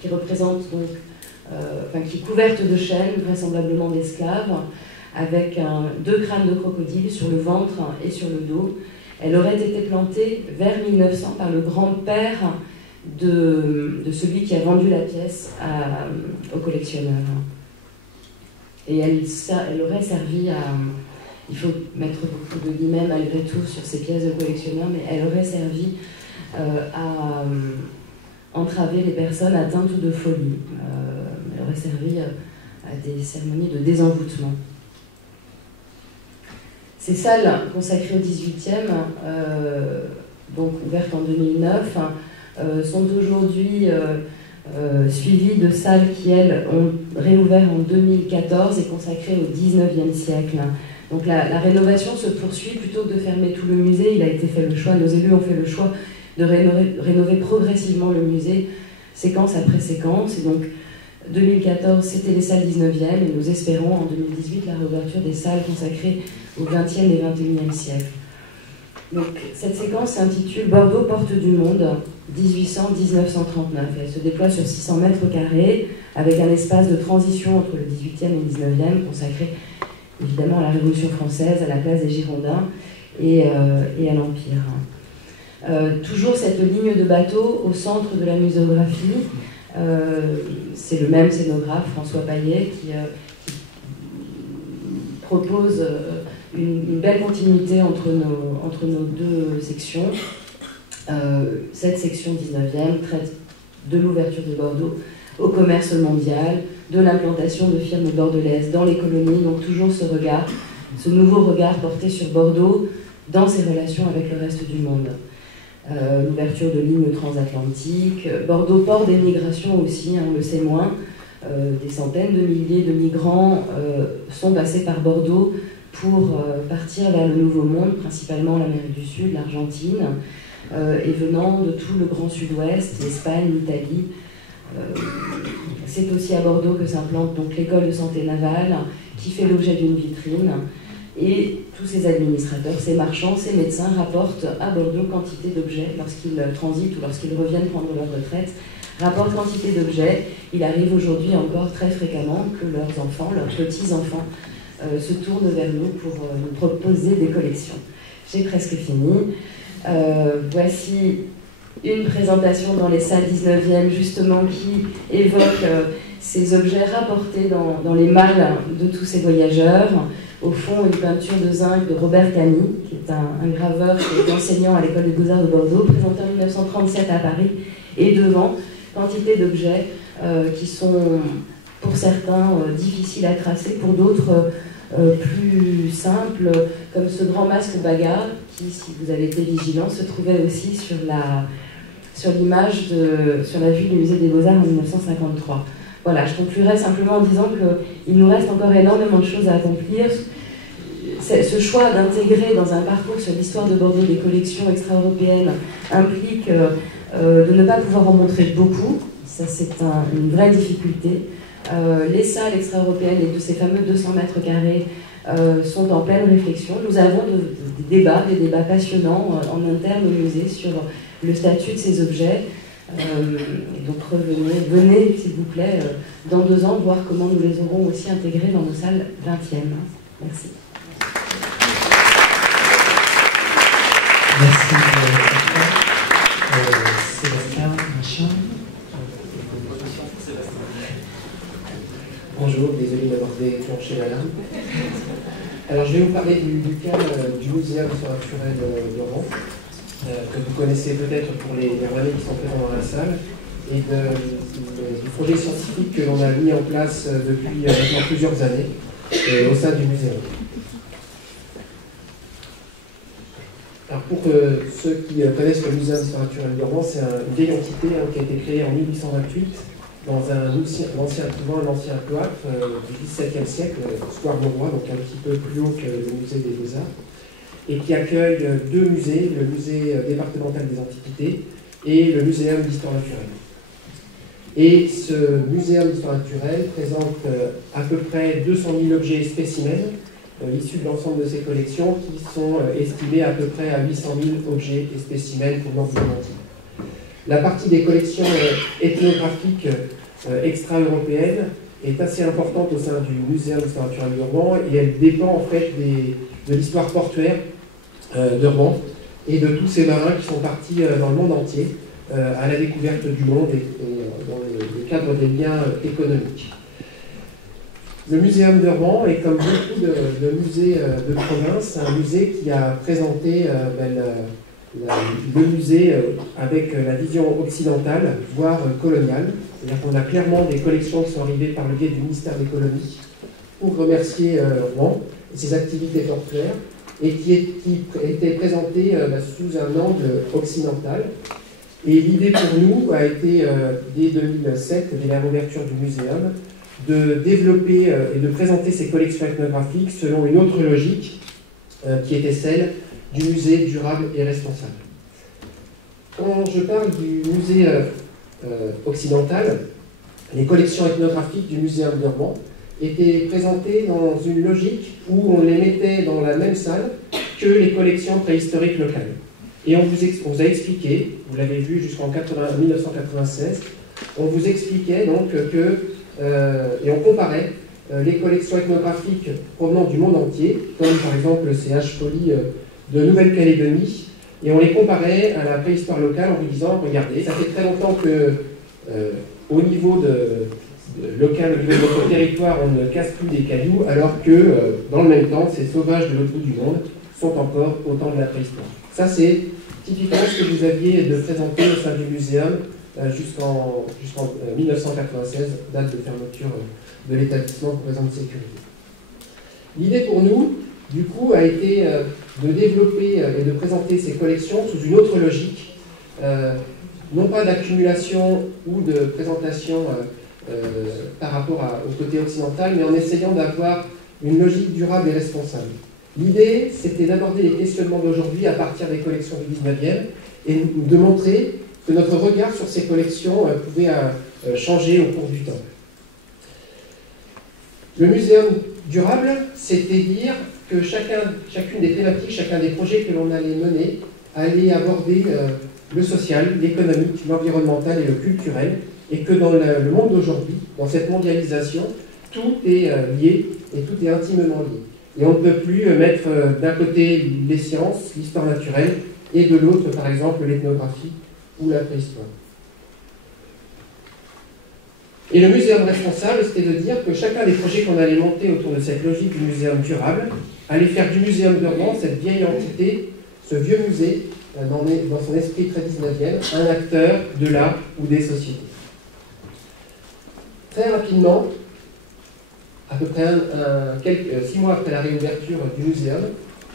qui représente donc, qui est couverte de chaînes, vraisemblablement d'esclaves, avec deux crânes de crocodile sur le ventre et sur le dos. Elle aurait été plantée vers 1900 par le grand-père de celui qui a vendu la pièce au collectionneur. Et elle aurait servi à... Il faut mettre beaucoup de guillemets malgré tout sur ces pièces de collectionneur, mais elle aurait servi à entraver les personnes atteintes de folie. Elle aurait servi à des cérémonies de désenvoûtement. Ces salles consacrées au XVIIIe, donc ouvertes en 2009, sont aujourd'hui suivies de salles qui, elles, ont réouvert en 2014 et consacrées au XIXe siècle. Donc la rénovation se poursuit. Plutôt que de fermer tout le musée, il a été fait le choix, nos élus ont fait le choix de rénover progressivement le musée, séquence après séquence. Et donc 2014, c'était les salles 19e, et nous espérons en 2018 la réouverture des salles consacrées au XXe et XXIe siècle. Donc, cette séquence s'intitule Bordeaux, porte du monde, 1800-1939. Elle se déploie sur 600 mètres carrés, avec un espace de transition entre le 18e et le 19e, consacré évidemment à la Révolution française, à la place des Girondins et à l'Empire. Toujours cette ligne de bateau au centre de la muséographie. C'est le même scénographe, François Paillet, qui propose une belle continuité entre nos deux sections. Cette section 19e traite de l'ouverture de Bordeaux au commerce mondial, de l'implantation de firmes bordelaises dans les colonies, donc toujours ce regard, ce nouveau regard porté sur Bordeaux dans ses relations avec le reste du monde. L'ouverture de lignes transatlantiques, Bordeaux, port des migrations aussi, on le sait moins, des centaines de milliers de migrants sont passés par Bordeaux pour partir vers le Nouveau Monde, principalement l'Amérique du Sud, l'Argentine, et venant de tout le Grand Sud-Ouest, l'Espagne, l'Italie. C'est aussi à Bordeaux que s'implante donc l'école de santé navale, qui fait l'objet d'une vitrine, et tous ces administrateurs, ces marchands, ces médecins rapportent à Bordeaux quantité d'objets lorsqu'ils transitent ou lorsqu'ils reviennent prendre leur retraite, rapportent quantité d'objets. Il arrive aujourd'hui encore très fréquemment que leurs enfants, leurs petits-enfants, se tournent vers nous pour nous proposer des collections. J'ai presque fini. Voici une présentation dans les salles 19e, justement, qui évoque ces objets rapportés dans les malles de tous ces voyageurs. Au fond, une peinture de zinc de Robert Camy, qui est un graveur qui est enseignant à l'école des Beaux-Arts de Bordeaux, présenté en 1937 à Paris. Et devant, quantité d'objets qui sont, pour certains, difficiles à tracer, pour d'autres, plus simples, comme ce grand masque bagarre, qui, si vous avez été vigilant, se trouvait aussi sur l'image, sur la vue du musée des Beaux-Arts en 1953. Voilà, je conclurai simplement en disant qu'il nous reste encore énormément de choses à accomplir. Ce choix d'intégrer dans un parcours sur l'histoire de Bordeaux des collections extra-européennes implique de ne pas pouvoir en montrer beaucoup. Ça, c'est une vraie difficulté. Les salles extra-européennes et de ces fameux 200 mètres carrés sont en pleine réflexion. Nous avons des débats passionnants en interne au musée sur le statut de ces objets. Donc venez s'il vous plaît dans 2 ans voir comment nous les aurons aussi intégrés dans nos salles 20e. Merci. Merci Sébastien Machin. Bonjour, désolé d'avoir déclenché la lampe. Alors je vais vous parler du cas du Muséum d'histoire naturelle de Rouen, que vous connaissez peut-être pour les relais qui sont présents dans la salle, et du projet scientifique que l'on a mis en place depuis maintenant plusieurs années au sein du muséum. Alors pour ceux qui connaissent le Muséum d'histoire naturelle de Rouen, c'est une vieille entité qui a été créée en 1828 dans l'ancien couvent, l'ancien cloître du XVIIe siècle, Square Mauroy, donc un petit peu plus haut que le musée des Beaux-Arts, et qui accueille 2 musées, le musée départemental des Antiquités et le muséum d'histoire naturelle. Et ce muséum d'histoire naturelle présente à peu près 200 000 objets et spécimens issus de l'ensemble de ses collections, qui sont estimés à peu près à 800 000 objets et spécimens pour l'ensemble entier. La partie des collections ethnographiques extra-européennes est assez importante au sein du Muséum d'histoire naturelle de Rouen, et elle dépend en fait de l'histoire portuaire de Rouen et de tous ces marins qui sont partis dans le monde entier à la découverte du monde et dans le cadre des liens économiques. Le Muséum de Rouen est, comme beaucoup de musées de province, un musée qui a présenté le musée avec la vision occidentale, voire coloniale. C'est-à-dire qu'on a clairement des collections qui sont arrivées par le biais du ministère des Colonies pour remercier Rouen et ses activités portuaires, et qui était présenté sous un angle occidental. Et l'idée pour nous a été, dès 2007, dès la réouverture du muséum, de développer et de présenter ces collections ethnographiques selon une autre logique qui était celle du musée durable et responsable. Quand je parle du musée occidental, les collections ethnographiques du Muséum de Rouen étaient présentées dans une logique où on les mettait dans la même salle que les collections préhistoriques locales. Et on vous a expliqué, vous l'avez vu jusqu'en 1996, on vous expliquait donc et on comparait les collections ethnographiques provenant du monde entier, comme par exemple le CH Poly de Nouvelle-Calédonie, et on les comparait à la préhistoire locale en vous disant, regardez, ça fait très longtemps que au niveau local, au niveau de notre territoire, on ne casse plus des cailloux, alors que dans le même temps, ces sauvages de l'autre bout du monde sont encore au temps de la préhistoire. Ça, c'est typiquement ce que vous aviez de présenter au sein du muséum jusqu'en 1996, date de fermeture de l'établissement pour raison de sécurité. L'idée pour nous, du coup, a été de développer et de présenter ces collections sous une autre logique, non pas d'accumulation ou de présentation par rapport au côté occidental, mais en essayant d'avoir une logique durable et responsable. L'idée, c'était d'aborder les questionnements d'aujourd'hui à partir des collections du 19e et de montrer que notre regard sur ces collections pouvait changer au cours du temps. Le muséum durable, c'était dire que chacune des thématiques, chacun des projets que l'on allait mener, allait aborder le social, l'économique, l'environnemental et le culturel, et que dans le monde d'aujourd'hui, dans cette mondialisation, tout est lié et tout est intimement lié. Et on ne peut plus mettre d'un côté les sciences, l'histoire naturelle, et de l'autre, par exemple, l'ethnographie ou la préhistoire. Et le muséum responsable, c'était de dire que chacun des projets qu'on allait monter autour de cette logique du muséum durable allait faire du muséum de Rouen, cette vieille entité, ce vieux musée, dans son esprit très 19e, un acteur de l'art ou des sociétés. Très rapidement, à peu près 6 mois après la réouverture du muséum,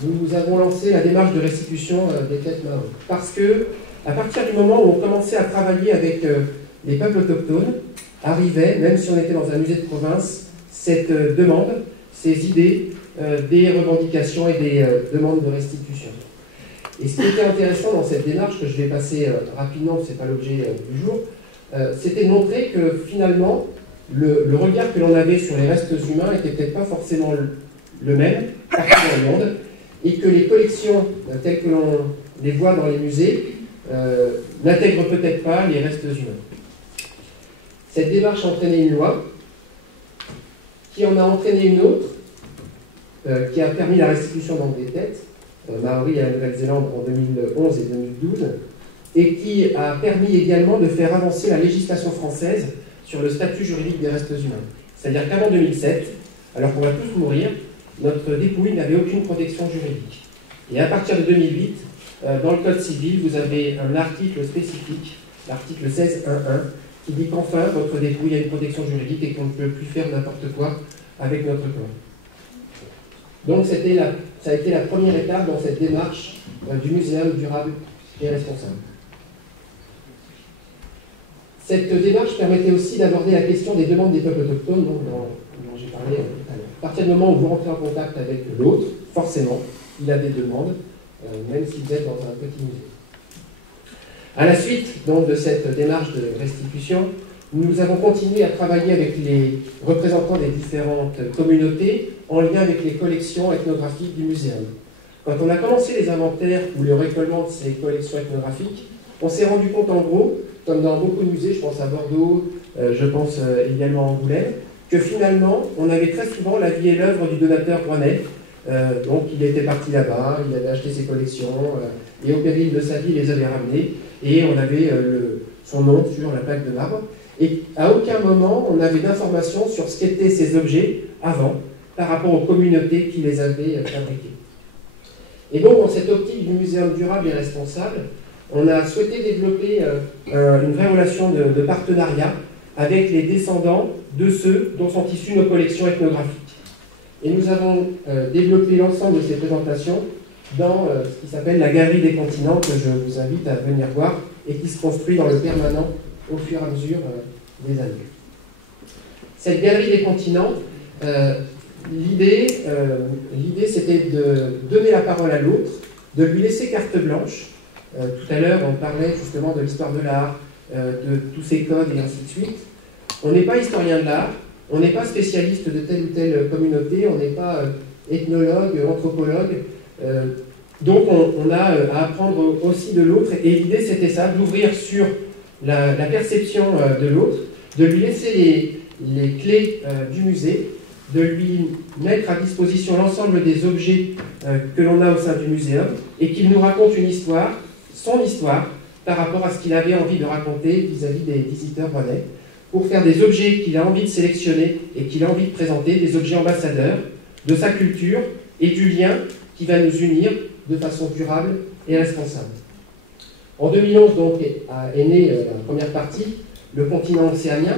nous avons lancé la démarche de restitution des têtes maoris. Parce que, à partir du moment où on commençait à travailler avec les peuples autochtones, arrivait, même si on était dans un musée de province, cette demande, ces idées, des revendications et des demandes de restitution. Et ce qui était intéressant dans cette démarche, que je vais passer rapidement, ce n'est pas l'objet du jour, c'était de montrer que finalement, le regard que l'on avait sur les restes humains n'était peut-être pas forcément le même partout dans le monde, et que les collections telles que l'on les voit dans les musées n'intègrent peut-être pas les restes humains. Cette démarche a entraîné une loi, qui en a entraîné une autre, qui a permis la restitution donc des têtes, maoris à la Nouvelle-Zélande en 2011 et 2012, et qui a permis également de faire avancer la législation française sur le statut juridique des restes humains. C'est-à-dire qu'avant 2007, alors qu'on va tous mourir, notre dépouille n'avait aucune protection juridique. Et à partir de 2008, dans le Code civil, vous avez un article spécifique, l'article 16.1.1, qui dit qu'enfin, votre dépouille a une protection juridique et qu'on ne peut plus faire n'importe quoi avec notre corps. Donc ça a été la première étape dans cette démarche du muséum durable et responsable. Cette démarche permettait aussi d'aborder la question des demandes des peuples autochtones, dont j'ai parlé tout à l'heure. À partir du moment où vous rentrez en contact avec l'autre, forcément, il a des demandes, même si vous êtes dans un petit musée. À la suite donc, de cette démarche de restitution, nous avons continué à travailler avec les représentants des différentes communautés en lien avec les collections ethnographiques du muséum. Quand on a commencé les inventaires ou le récollement de ces collections ethnographiques, on s'est rendu compte en gros, comme dans beaucoup de musées, je pense à Bordeaux, je pense également à Angoulême, que finalement, on avait très souvent la vie et l'œuvre du donateur rouennais. Donc il était parti là-bas, il avait acheté ses collections, et au péril de sa vie, il les avait ramenées, et on avait son nom sur la plaque de marbre. Et à aucun moment, on n'avait d'informations sur ce qu'étaient ces objets avant, par rapport aux communautés qui les avaient fabriqués. Et donc, dans cette optique du muséum durable et responsable, on a souhaité développer une vraie relation de partenariat avec les descendants de ceux dont sont issues nos collections ethnographiques. Et nous avons développé l'ensemble de ces présentations dans ce qui s'appelle la Galerie des Continents, que je vous invite à venir voir, et qui se construit dans le permanent au fur et à mesure des années. Cette Galerie des Continents, l'idée c'était de donner la parole à l'autre, de lui laisser carte blanche. Tout à l'heure, on parlait justement de l'histoire de l'art, de tous ses codes et ainsi de suite. On n'est pas historien de l'art, on n'est pas spécialiste de telle ou telle communauté, on n'est pas ethnologue, anthropologue. Donc on a à apprendre aussi de l'autre, et l'idée c'était ça, d'ouvrir sur la perception de l'autre, de lui laisser les clés du musée, de lui mettre à disposition l'ensemble des objets que l'on a au sein du muséum, et qu'il nous raconte une histoire, son histoire, par rapport à ce qu'il avait envie de raconter vis-à-vis des visiteurs rennais, pour faire des objets qu'il a envie de sélectionner et qu'il a envie de présenter, des objets ambassadeurs de sa culture et du lien qui va nous unir de façon durable et responsable. En 2011, donc, est née la première partie, le continent océanien,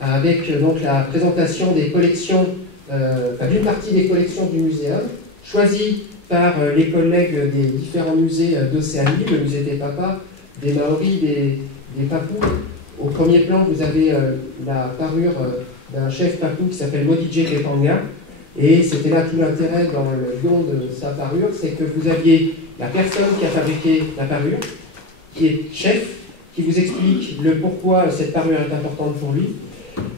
avec donc la présentation des collections, d'une partie des collections du muséum, choisies par les collègues des différents musées d'Océanie, le musée des Papas, des Maoris, des Papous. Au premier plan, vous avez la parure d'un chef papou qui s'appelle Modije Kepanga, et c'était là tout l'intérêt dans le lion de sa parure, c'est que vous aviez la personne qui a fabriqué la parure, qui est chef, qui vous explique le pourquoi cette parure est importante pour lui,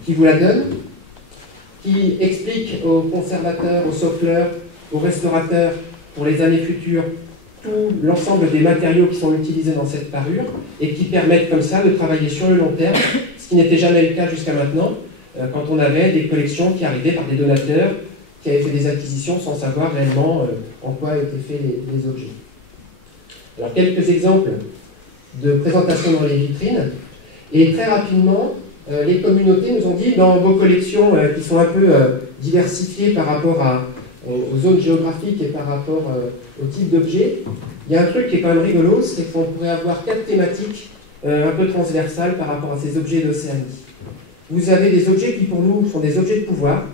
qui vous la donne, qui explique aux conservateurs, aux socleurs, aux restaurateurs, pour les années futures, tout l'ensemble des matériaux qui sont utilisés dans cette parure, et qui permettent comme ça de travailler sur le long terme, ce qui n'était jamais le cas jusqu'à maintenant, quand on avait des collections qui arrivaient par des donateurs, qui avaient fait des acquisitions sans savoir réellement en quoi étaient faits les objets. Alors, quelques exemples de présentation dans les vitrines, et très rapidement, les communautés nous ont dit, dans vos collections qui sont un peu diversifiées par rapport aux zones géographiques et par rapport au type d'objets, il y a un truc qui est quand même rigolo, c'est qu'on pourrait avoir 4 thématiques un peu transversales par rapport à ces objets d'Océanie. Vous avez des objets qui pour nous sont des objets de pouvoir,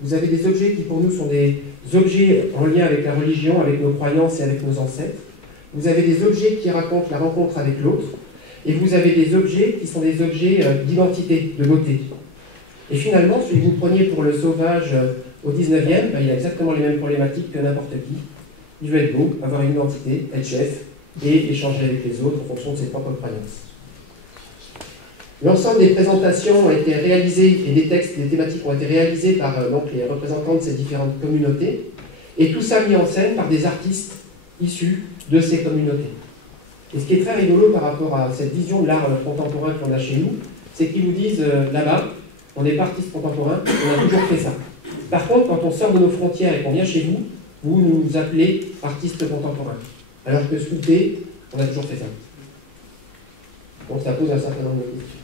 vous avez des objets qui pour nous sont des objets en lien avec la religion, avec nos croyances et avec nos ancêtres, vous avez des objets qui racontent la rencontre avec l'autre, et vous avez des objets qui sont des objets d'identité, de beauté. Et finalement, si vous preniez pour le sauvage au 19e, ben, il a exactement les mêmes problématiques que n'importe qui. Il veut être beau, avoir une identité, être chef, et échanger avec les autres en fonction de ses propres croyances. L'ensemble des présentations ont été réalisées, et des textes, des thématiques ont été réalisés par donc, les représentants de ces différentes communautés, et tout ça mis en scène par des artistes issus de ces communautés. Et ce qui est très rigolo par rapport à cette vision de l'art contemporain qu'on a chez nous, c'est qu'ils vous disent là-bas, on n'est pas artiste contemporain, on a toujours fait ça. Par contre, quand on sort de nos frontières et qu'on vient chez vous, vous nous appelez artiste contemporain. Alors que sculpter, on a toujours fait ça. Donc ça pose un certain nombre de questions.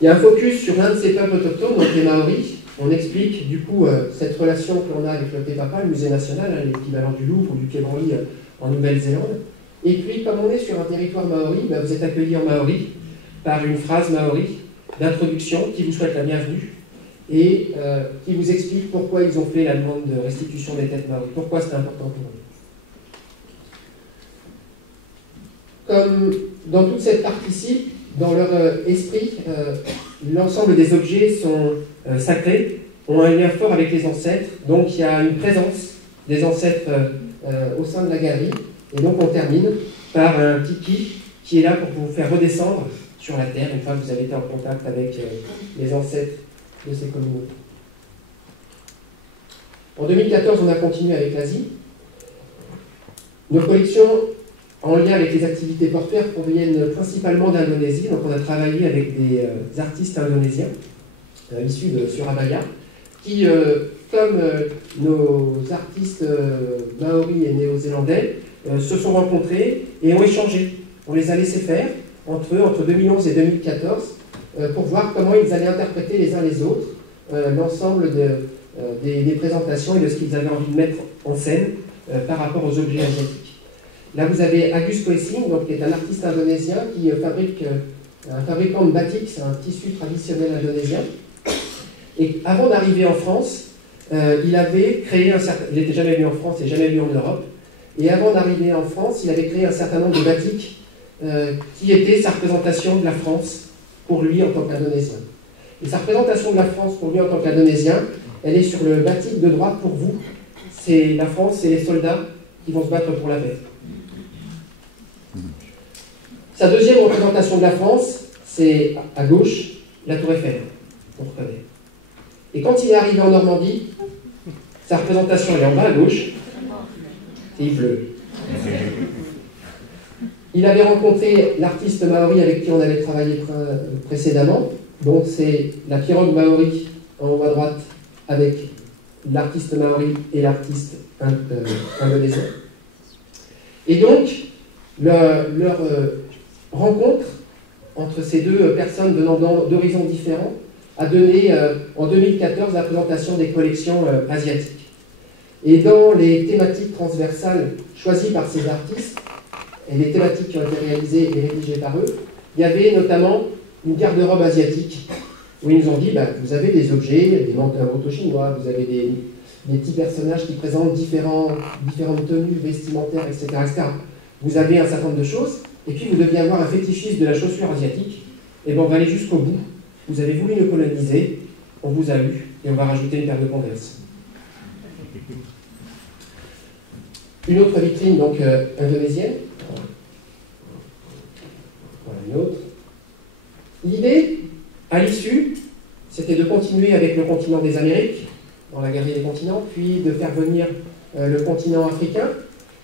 Il y a un focus sur l'un de ces peuples autochtones, donc les Maoris. On explique du coup cette relation que l'on a avec le Te Papa, le musée national, l'équivalent du Louvre ou du Quai Branly en Nouvelle-Zélande. Et puis, comme on est sur un territoire maori, ben, vous êtes accueillis en maori par une phrase maori d'introduction qui vous souhaite la bienvenue et qui vous explique pourquoi ils ont fait la demande de restitution des têtes maoris, pourquoi c'est important pour eux. Comme dans toute cette partie-ci, dans leur esprit, l'ensemble des objets sont sacrés, ont un lien fort avec les ancêtres, donc il y a une présence des ancêtres au sein de la galerie, et donc on termine par un tiki qui est là pour vous faire redescendre sur la terre une fois que vous avez été en contact avec les ancêtres de ces communautés. En 2014, on a continué avec l'Asie. Nos collections en lien avec les activités portuaires proviennent principalement d'Indonésie, donc on a travaillé avec des artistes indonésiens issus de Surabaya, qui, comme nos artistes maoris et néo-zélandais, se sont rencontrés et ont échangé. On les a laissés faire entre eux, entre 2011 et 2014, pour voir comment ils allaient interpréter les uns les autres l'ensemble des présentations et de ce qu'ils avaient envie de mettre en scène par rapport aux objets asiatiques. Là, vous avez Agus Koesing, donc, qui est un artiste indonésien qui fabrique un fabricant de batik, c'est un tissu traditionnel indonésien. Et avant d'arriver en France, il avait créé il n'était jamais venu en France et jamais venu en Europe. Et avant d'arriver en France, il avait créé un certain nombre de batiks qui étaient sa représentation de la France pour lui en tant qu'Indonésien. Et sa représentation de la France pour lui en tant qu'Indonésien, elle est sur le batik de droite pour vous. C'est la France, c'est les soldats qui vont se battre pour la paix. Sa deuxième représentation de la France, c'est à gauche, la Tour Eiffel, on reconnaît. Et quand il est arrivé en Normandie, sa représentation elle est en bas à gauche, c'est Yves Bleu. Il avait rencontré l'artiste maori avec qui on avait travaillé précédemment, donc c'est la pirogue maori en haut à droite avec l'artiste maori et l'artiste indonésien. Et donc, leur rencontre entre ces deux personnes venant d'horizons différents a donné en 2014 la présentation des collections asiatiques. Et dans les thématiques transversales choisies par ces artistes, et les thématiques qui ont été réalisées et rédigées par eux, il y avait notamment une garde-robe asiatique, où ils nous ont dit, vous avez des objets, des manteaux chinois, vous avez des petits personnages qui présentent différentes tenues vestimentaires, etc., etc. Vous avez un certain nombre de choses, et puis vous deviez avoir un fétichisme de la chaussure asiatique, et bien on va aller jusqu'au bout. Vous avez voulu nous coloniser, on vous a eu, et on va rajouter une paire de Converse. Une autre vitrine, donc indonésienne. Voilà une autre. L'idée, à l'issue, c'était de continuer avec le continent des Amériques, dans la galerie des continents, puis de faire venir le continent africain.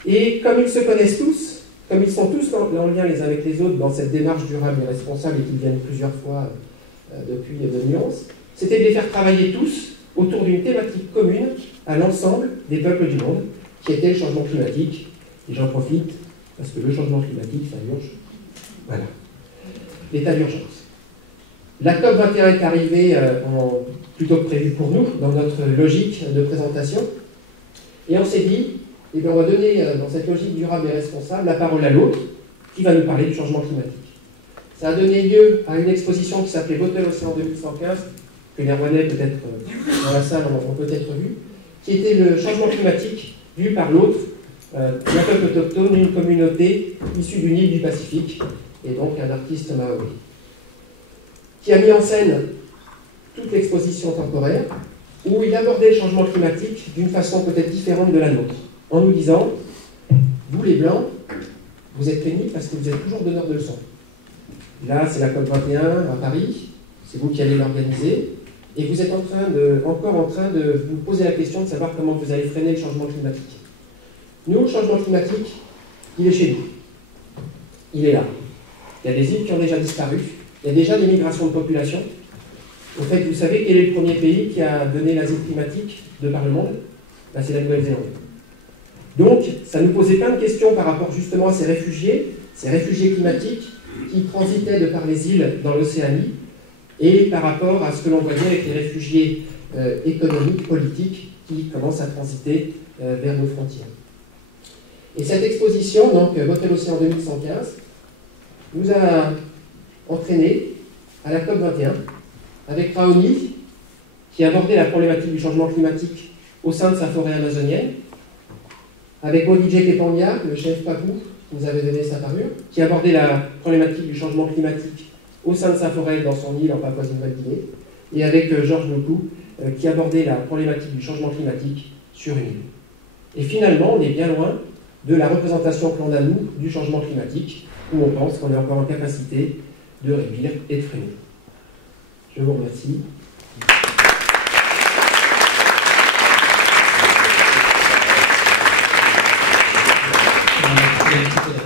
Et comme ils se connaissent tous, comme ils sont tous en lien les uns avec les autres dans cette démarche durable et responsable et qu'ils viennent plusieurs fois depuis 2011, c'était de les faire travailler tous autour d'une thématique commune à l'ensemble des peuples du monde, qui était le changement climatique. Et j'en profite, parce que le changement climatique, ça urge. Voilà. L'état d'urgence. La COP21 est arrivée plutôt que prévu pour nous, dans notre logique de présentation. Et on s'est dit, eh bien, on va donner, dans cette logique durable et responsable, la parole à l'autre, qui va nous parler du changement climatique. Ça a donné lieu à une exposition qui s'appelait Bottle Océan 2115, que les Rouennais, peut-être dans la salle, ont peut-être vu, qui était le changement climatique vu par l'autre, d'un peuple autochtone, une communauté issue d'une île du Pacifique, et donc un artiste maori, qui a mis en scène toute l'exposition temporaire, où il abordait le changement climatique d'une façon peut-être différente de la nôtre, en nous disant, vous les Blancs, vous êtes pénibles parce que vous êtes toujours donneurs de leçons. Là, c'est la COP21 à Paris, c'est vous qui allez l'organiser, et vous êtes encore en train de vous poser la question de savoir comment vous allez freiner le changement climatique. Nous, le changement climatique, il est chez nous. Il est là. Il y a des îles qui ont déjà disparu, il y a déjà des migrations de population. En fait, vous savez quel est le premier pays qui a donné l'asile climatique de par le monde? C'est la Nouvelle-Zélande. Donc, ça nous posait plein de questions par rapport justement à ces réfugiés climatiques qui transitaient de par les îles dans l'Océanie, et par rapport à ce que l'on voyait avec les réfugiés économiques, politiques, qui commencent à transiter vers nos frontières. Et cette exposition, donc Bottle Océan 2115, nous a entraînés à la COP21, avec Raoni, qui abordait la problématique du changement climatique au sein de sa forêt amazonienne, avec Modije Kepanya, le chef papou, qui nous avait donné sa parure, qui abordait la problématique du changement climatique au sein de sa forêt dans son île en Papouasie-Nouvelle-Guinée, et avec Georges Loukou, qui abordait la problématique du changement climatique sur une île. Et finalement, on est bien loin de la représentation que l'on a, nous, du changement climatique, où on pense qu'on est encore en capacité de réduire et de freiner. Je vous remercie. Merci.